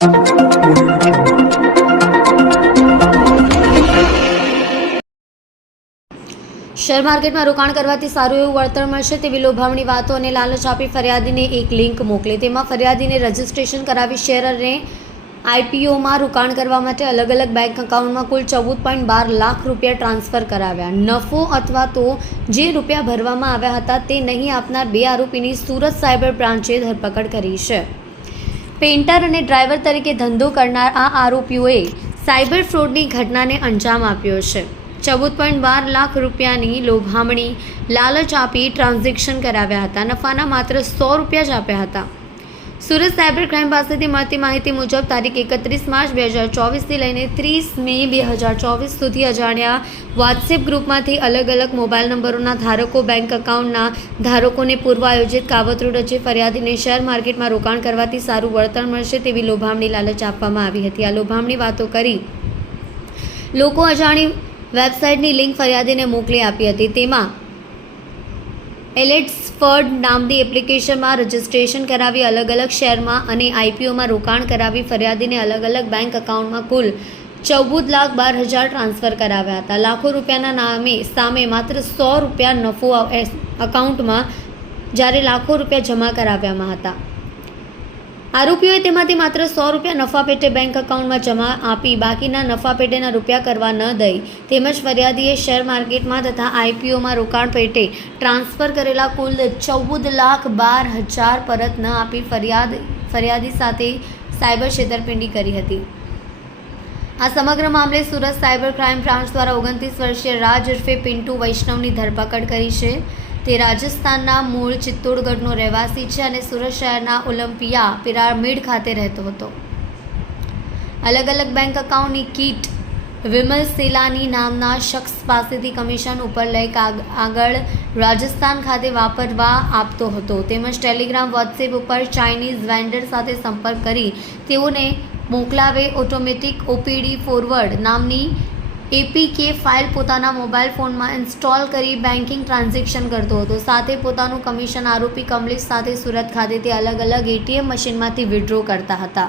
Share માર્કેટમાં રોકાણ કરવાથી સારું એવું વળતર મળશે તેવી લોભામણી વાતો અને લાલચ આપી ફરિયાદીને એક લિંક મોકલી. તેમાં ફરિયાદીને રજિસ્ટ્રેશન કરાવી શેર અને આઈપીઓમાં રોકાણ કરવા માટે અલગ અલગ બેંક એકાઉન્ટમાં કુલ 14.12 લાખ રૂપિયા ટ્રાન્સફર કરાવ્યા. નફો અથવા તો જે રૂપિયા ભરવામાં આવ્યા હતા તે નહીં આપનાર 2 આરોપીની સુરત સાયબર બ્રાન્ચે ધરપકડ કરી છે. પેઇન્ટર અને ડ્રાઈવર તરીકે ધંધો કરનાર આ આરોપીઓએ સાયબર ફ્રોડની ઘટનાને અંજામ આપ્યો છે. 14.12 લાખ રૂપિયાની લોભામણી લાલચ આપી ટ્રાન્ઝેક્શન કરાવ્યા હતા. નફાના માત્ર 100 રૂપિયા જ આપ્યા હતા. સુરત સાયબર ક્રાઇમ પાસેથી મળતી માહિતી મુજબ તારીખ 31 માર્ચ 2024થી લઈને 30 મે 2024 સુધી અજાણ્યા વોટ્સએપ ગ્રુપમાંથી અલગ અલગ મોબાઈલ નંબરોના ધારકો બેંક એકાઉન્ટના ધારકોને પૂર્વ આયોજિત કાવતરું રચી ફરિયાદીને શેર માર્કેટમાં રોકાણ કરવાથી સારું વળતર મળશે તેવી લોભામણી લાલચ આપવામાં આવી હતી. આ લોભામણી વાતો કરી લોકો અજાણી વેબસાઇટની લિંક ફરિયાદીને મોકલી આપી હતી. તેમાં એલેટ્સફર્ડ નામની એપ્લિકેશનમાં રજિસ્ટ્રેશન કરાવી અલગ અલગ શેરમાં અને આઈપીઓમાં રોકાણ કરાવી ફરિયાદીને અલગ અલગ બેંક એકાઉન્ટમાં કુલ 14,12,000 ટ્રાન્સફર કરાવ્યા હતા. લાખો રૂપિયાના સામે માત્ર 100 રૂપિયા નફો એકાઉન્ટમાં જ્યારે લાખો રૂપિયા જમા કરાવ્યામાં હતા. આરોપીઓએ તેમાંથી માત્ર 100 રૂપિયા નફા પેટે બેંક એકાઉન્ટમાં જમા આપી બાકીના નફા પેટેના રૂપિયા કરવા ન દઈ તેમજ ફરિયાદીએ શેર માર્કેટમાં તથા આઈપીઓમાં રોકાણ પેટે ટ્રાન્સફર કરેલા કુલ 14,12,000 પરત ન આપી ફરિયાદી સાથે સાયબર છેતરપિંડી કરી હતી. આ સમગ્ર મામલે સુરત સાયબર ક્રાઇમ બ્રાન્ચ દ્વારા 29 વર્ષીય રાજ ઉર્ફે પિન્ટુ વૈષ્ણવની ધરપકડ કરી છે. તે રાજસ્થાનના મૂળ ચિત્તોડગઢનો રહેવાસી છે અને સુરત શહેરના ઓલિમ્પિયા પિરામિડ ખાતે રહેતો હતો. અલગ અલગ બેંક એકાઉન્ટની કીટ વિમલ સેલાની નામના શખ્સ પાસેથી કમિશન ઉપર લઈ આગળ રાજસ્થાન ખાતે વાપરવા આપતો હતો. તેમજ ટેલિગ્રામ વોટ્સએપ ઉપર ચાઇનીઝ વેન્ડર સાથે સંપર્ક કરી તેઓને મોકલાવે ઓટોમેટિક ઓપીડી ફોરવર્ડ નામની એપીકે ફાઇલ પોતાના મોબાઈલ ફોનમાં ઇન્સ્ટોલ કરી બેન્કિંગ ટ્રાન્ઝેક્શન કરતો હતો. સાથે પોતાનું કમિશન આરોપી કમલેશ સાથે સુરત ખાતેથી અલગ અલગ એટીએમ મશીનમાંથી વિડ્રો કરતા હતા.